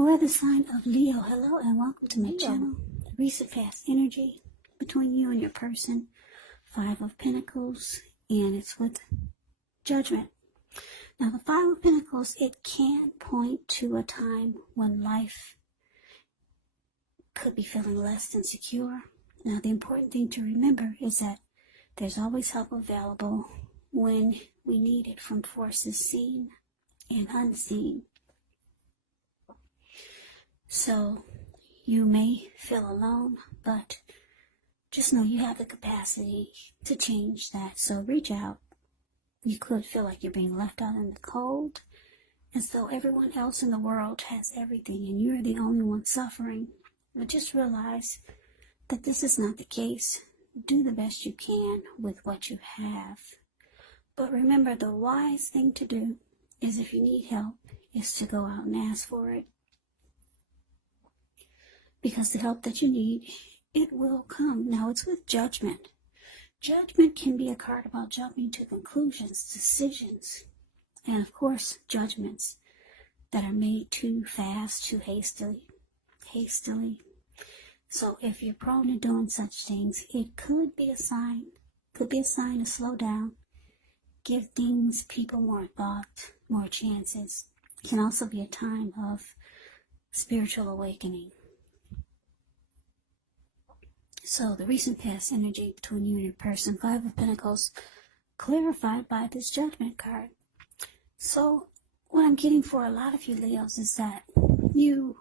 We're the sign of Leo. Hello and welcome to my channel. Recent past energy between you and your person. 5 of Pentacles, and it's with Judgment. Now the 5 of Pentacles, it can point to a time when life could be feeling less than secure. Now the important thing to remember is that there's always help available when we need it from forces seen and unseen. So you may feel alone, but just know you have the capacity to change that. So reach out. You could feel like you're being left out in the cold, as though everyone else in the world has everything and you're the only one suffering. But just realize that this is not the case. Do the best you can with what you have. But remember, the wise thing to do is, if you need help, is to go out and ask for it. Because the help that you need, it will come. Now it's with Judgment. Judgment can be a card about jumping to conclusions, decisions, and of course, judgments that are made too fast, too hastily. So if you're prone to doing such things, it could be a sign. To slow down. Give things, people more thought, more chances. It can also be a time of spiritual awakening. So the recent past energy between you and your person, 5 of Pentacles, clarified by this Judgment card. So what I'm getting for a lot of you Leos is that you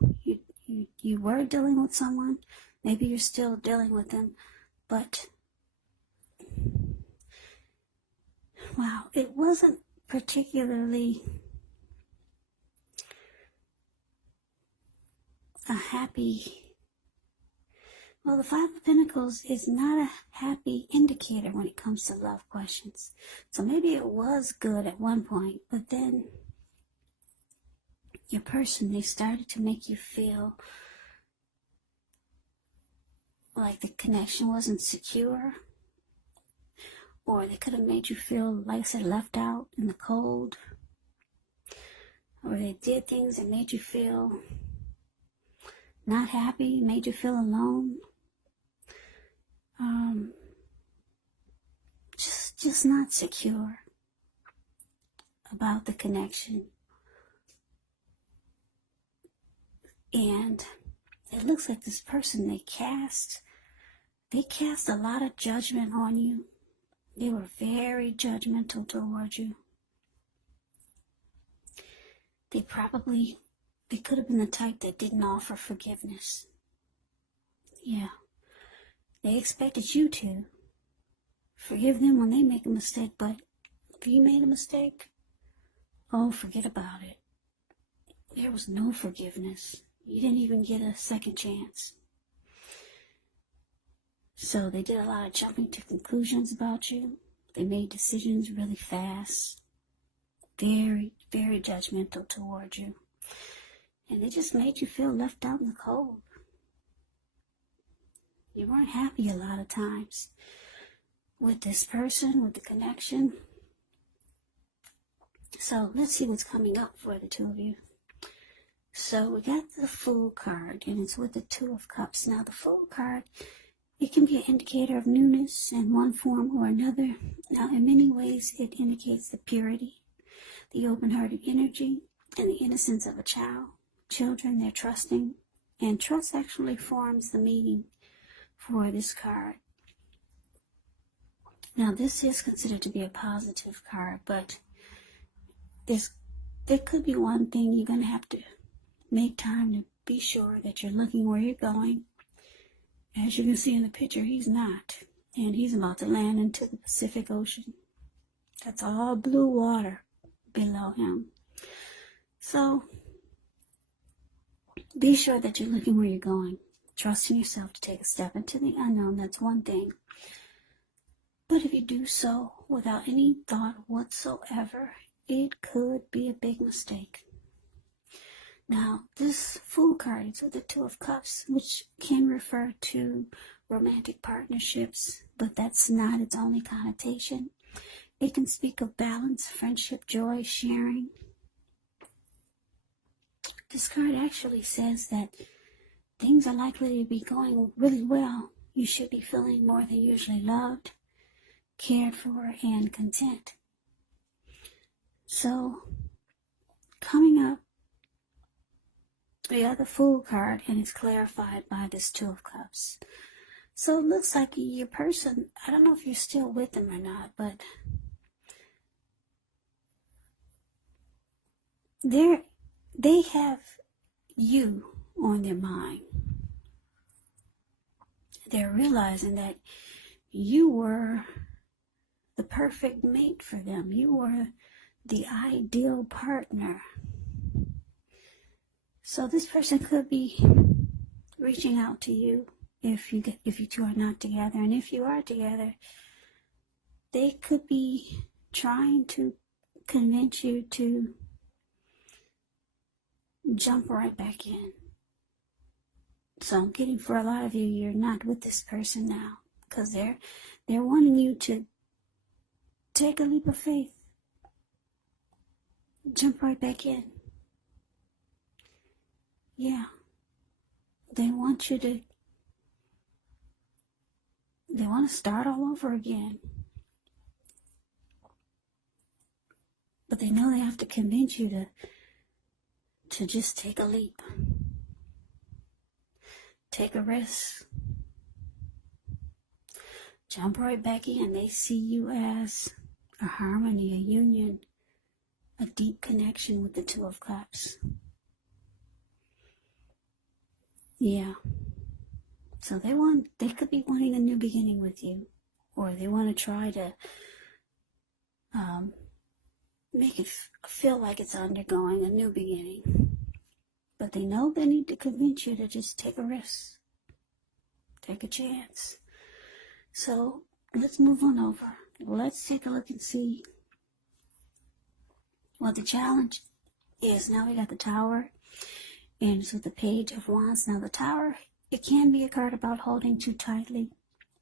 were dealing with someone. Maybe you're still dealing with them, but wow, it wasn't particularly a happy. Well, the 5 of Pentacles is not a happy indicator when it comes to love questions. So maybe it was good at one point, but then your person, they started to make you feel like the connection wasn't secure. Or they could have made you feel, like I said, left out in the cold. Or they did things that made you feel not happy, made you feel alone. Just not secure about the connection. And it looks like this person, they cast a lot of judgment on you. They were very judgmental towards you. They could have been the type that didn't offer forgiveness. Yeah. They expected you to forgive them when they make a mistake, but if you made a mistake, oh, forget about it. There was no forgiveness. You didn't even get a second chance. So they did a lot of jumping to conclusions about you. They made decisions really fast. Very, very judgmental towards you. And they just made you feel left out in the cold. You weren't happy a lot of times with this person, with the connection. So let's see what's coming up for the two of you. So we got the Fool card, and it's with the 2 of Cups. Now the Fool card, it can be an indicator of newness in one form or another. Now in many ways it indicates the purity, the open-hearted energy, and the innocence of a child. Children, they're trusting, and trust actually forms the meaning for this card. Now this is considered to be a positive card, but there could be one thing you're going to have to make time to be sure that you're looking where you're going. As you can see in the picture, he's not. And he's about to land into the Pacific Ocean. That's all blue water below him. So be sure that you're looking where you're going. Trusting yourself to take a step into the unknown, that's one thing. But if you do so without any thought whatsoever, it could be a big mistake. Now, this Fool card is with the 2 of Cups, which can refer to romantic partnerships, but that's not its only connotation. It can speak of balance, friendship, joy, sharing. This card actually says that things are likely to be going really well. You should be feeling more than usually loved, cared for, and content. So, coming up, we got the Fool card, and it's clarified by this Two of Cups. So it looks like your person, I don't know if you're still with them or not, but they have you on their mind. They're realizing that you were the perfect mate for them. You were the ideal partner. So this person could be reaching out to you if you two are not together, and if you are together, they could be trying to convince you to jump right back in. So I'm getting, for a lot of you, you're not with this person now because they're wanting you to take a leap of faith, jump right back in. Yeah, they want to start all over again. But they know they have to convince you to just take a leap. Take a risk. Jump right back in. They see you as a harmony, a union, a deep connection with the Two of Cups. Yeah. So they could be wanting a new beginning with you, or they want to try to make it feel like it's undergoing a new beginning. But they know they need to convince you to just take a risk, take a chance. So let's move on over. Let's take a look and see what the challenge is. Now we got the Tower, and so the Page of Wands. Now the Tower, it can be a card about holding too tightly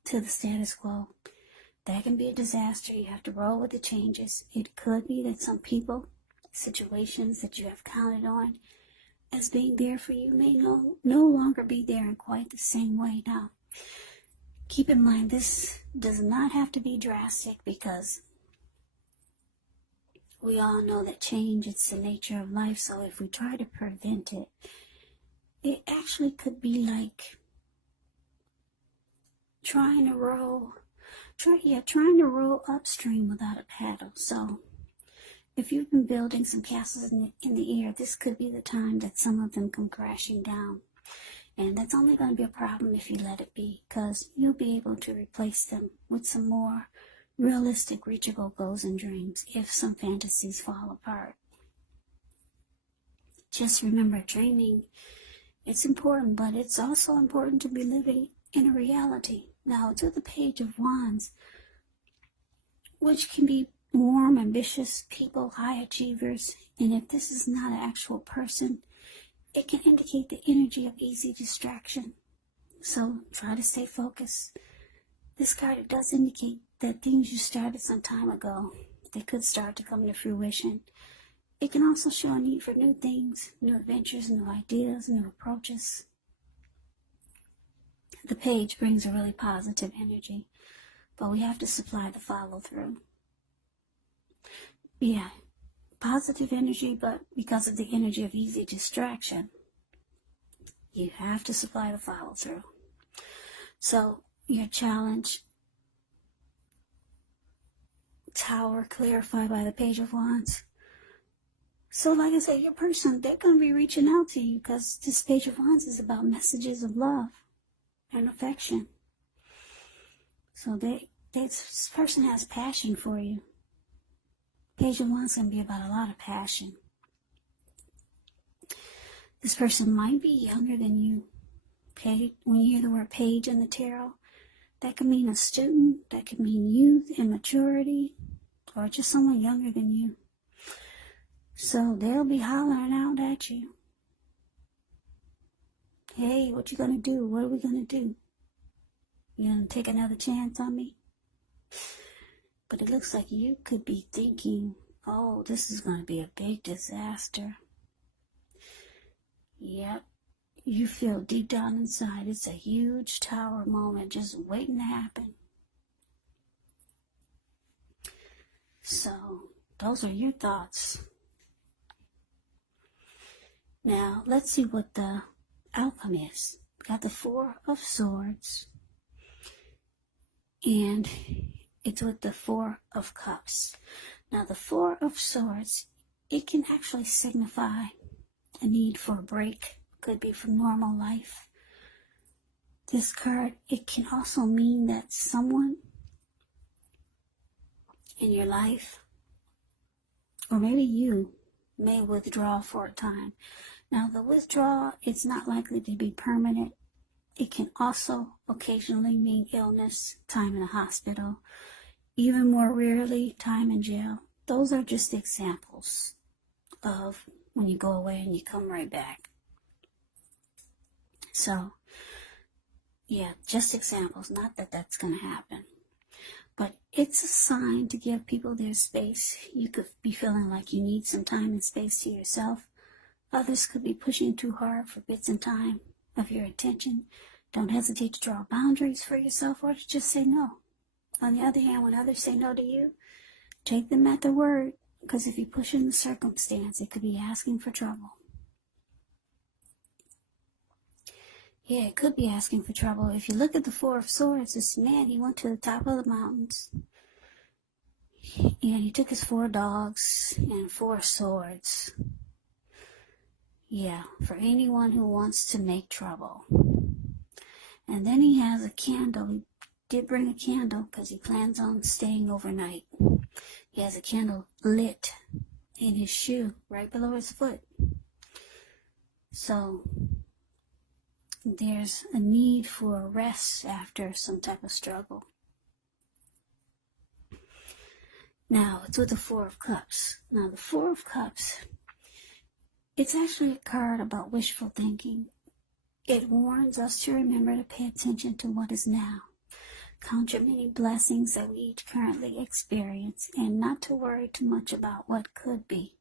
to the status quo. That can be a disaster. You have to roll with the changes. It could be that some people, situations that you have counted on as being there for you may no longer be there in quite the same way. Now, keep in mind, this does not have to be drastic, because we all know that change, it's the nature of life. So if we try to prevent it, it actually could be like trying to roll upstream without a paddle. So if you've been building some castles in the air, this could be the time that some of them come crashing down. And that's only going to be a problem if you let it be, because you'll be able to replace them with some more realistic, reachable goals and dreams if some fantasies fall apart. Just remember, dreaming, it's important, but it's also important to be living in a reality. Now, it's with the Page of Wands, which can be warm, ambitious people, high achievers. And if this is not an actual person, it can indicate the energy of easy distraction. So try to stay focused. This card, it does indicate that things you started some time ago, they could start to come to fruition. It can also show a need for new things, new adventures, new ideas, new approaches. The Page brings a really positive energy, but we have to supply the follow-through. Yeah, positive energy, but because of the energy of easy distraction, you have to supply the follow-through. So your challenge, Tower, clarified by the Page of Wands. So like I said, your person, they're going to be reaching out to you, because this Page of Wands is about messages of love and affection. So this person has passion for you. Page of Wands can be about a lot of passion. This person might be younger than you. When you hear the word page in the tarot, that could mean a student, that could mean youth, immaturity, or just someone younger than you. So they'll be hollering out at you. Hey, what you gonna do? What are we gonna do? You gonna take another chance on me? But it looks like you could be thinking, oh, this is gonna be a big disaster. Yep. You feel deep down inside it's a huge tower moment just waiting to happen. So, those are your thoughts. Now, let's see what the outcome is. We got the Four of Swords, and it's with the Four of Cups. Now, the Four of Swords, it can actually signify a need for a break. Could be from normal life. This card, it can also mean that someone in your life, or maybe you, may withdraw for a time. Now, the withdrawal, it's not likely to be permanent. It can also occasionally mean illness, time in a hospital, even more rarely, time in jail. Those are just examples of when you go away and you come right back. So, yeah, just examples, not that that's going to happen. But it's a sign to give people their space. You could be feeling like you need some time and space to yourself. Others could be pushing too hard for bits and time of your attention. Don't hesitate to draw boundaries for yourself or to just say no. On the other hand, when others say no to you, take them at their word, because if you push in the circumstance, it could be asking for trouble. Yeah, it could be asking for trouble. If you look at the Four of Swords, this man, he went to the top of the mountains. And he took his 4 dogs and 4 swords. Yeah, for anyone who wants to make trouble. And then he has a candle. He did bring a candle because he plans on staying overnight. He has a candle lit in his shoe right below his foot. So there's a need for a rest after some type of struggle. Now, it's with the Four of Cups. Now, the Four of Cups, it's actually a card about wishful thinking. It warns us to remember to pay attention to what is now. Count your many blessings that we each currently experience, and not to worry too much about what could be,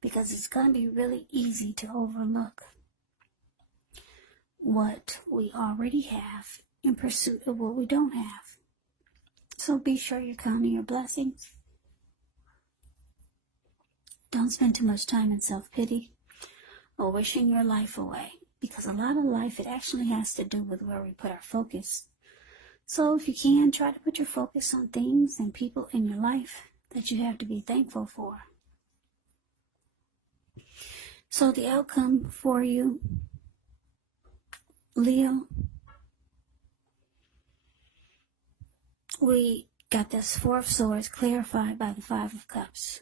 because it's going to be really easy to overlook what we already have in pursuit of what we don't have. So be sure you're counting your blessings. Don't spend too much time in self-pity or wishing your life away, because a lot of life, it actually has to do with where we put our focus. So if you can, try to put your focus on things and people in your life that you have to be thankful for. So the outcome for you, Leo, we got this Four of Swords clarified by the Five of Cups.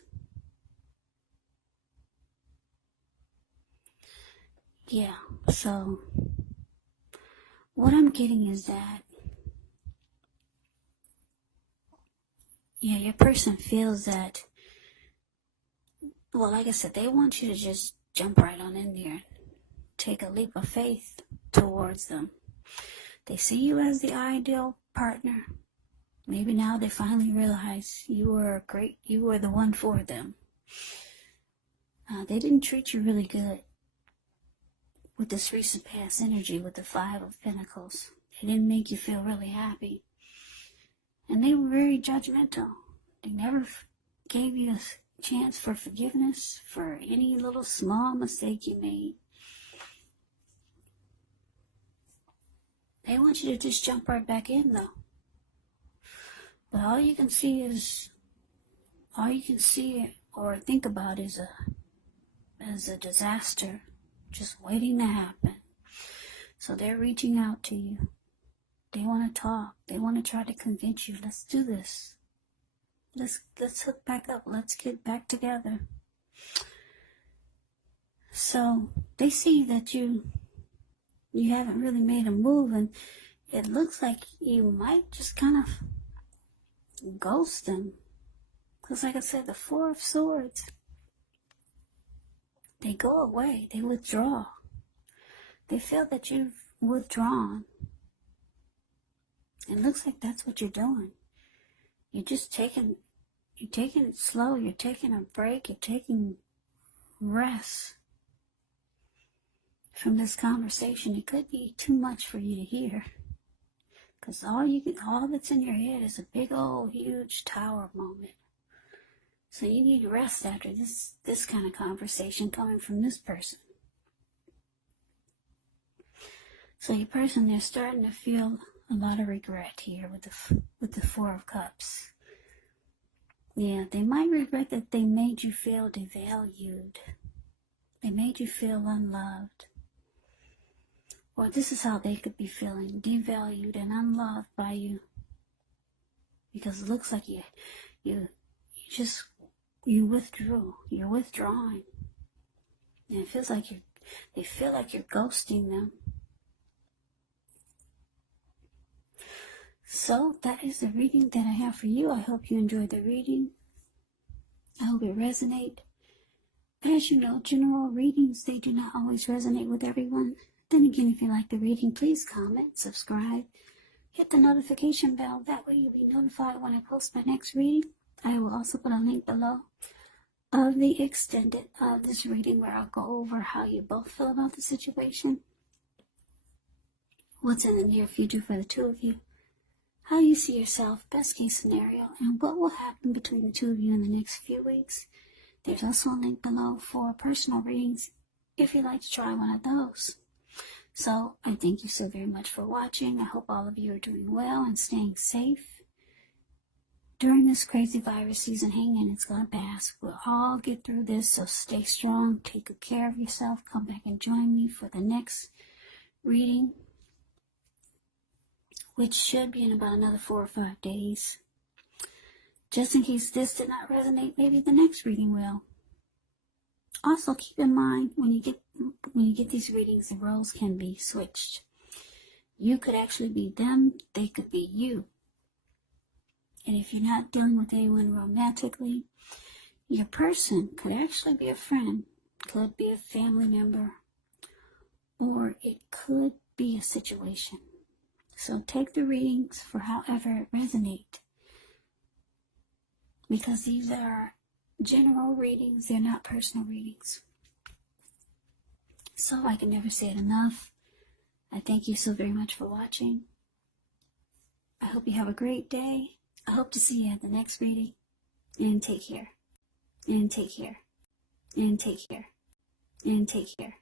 Yeah, so what I'm getting is that, yeah, your person feels that, well, like I said, they want you to just jump right on in there. Take a leap of faith towards them. They see you as the ideal partner. Maybe now they finally realize you were the one for them. They didn't treat you really good with this recent past energy with the Five of Pentacles. They didn't make you feel really happy. And they were very judgmental. They never gave you a chance for forgiveness for any little small mistake you made. They want you to just jump right back in, though. But all you can see or think about is a disaster just waiting to happen. So they're reaching out to you. They want to talk. They want to try to convince you, let's do this. Let's hook back up. Let's get back together. So they see that you haven't really made a move, and it looks like you might just kind of ghost them. Because like I said, the Four of Swords, they go away. They withdraw. They feel that you've withdrawn. It looks like that's what you're doing. You're taking it slow. You're taking a break. You're taking rest. from this conversation, it could be too much for you to hear. Because all that's in your head is a big old huge tower moment. So you need rest after this kind of conversation coming from this person. So your person, they're starting to feel a lot of regret here with the Four of Cups. Yeah, they might regret that they made you feel devalued. They made you feel unloved. Or this is how they could be feeling, devalued and unloved by you. Because it looks like you withdrew. You're withdrawing. And it feels like they feel like you're ghosting them. So that is the reading that I have for you. I hope you enjoyed the reading. I hope it resonated. As you know, general readings, they do not always resonate with everyone. Then again, if you like the reading, please comment, subscribe, hit the notification bell. That way you'll be notified when I post my next reading. I will also put a link below of the extended of this reading where I'll go over how you both feel about the situation, what's in the near future for the two of you, how you see yourself, best case scenario, and what will happen between the two of you in the next few weeks. There's also a link below for personal readings if you'd like to try one of those. So I thank you so very much for watching. I hope all of you are doing well and staying safe during this crazy virus season. Hang in, it's going to pass. We'll all get through this, so stay strong, take good care of yourself. Come back and join me for the next reading, which should be in about another 4 or 5 days. Just in case this did not resonate, maybe the next reading will. Also, keep in mind, when you get these readings, the roles can be switched. You could actually be them, they could be you. And if you're not dealing with anyone romantically, your person could actually be a friend, could be a family member, or it could be a situation. So take the readings for however it resonates. Because these are general readings, they're not personal readings. So I can never say it enough. I thank you so very much for watching. I hope you have a great day. I hope to see you at the next reading. And take care. And take care. And take care. And take care.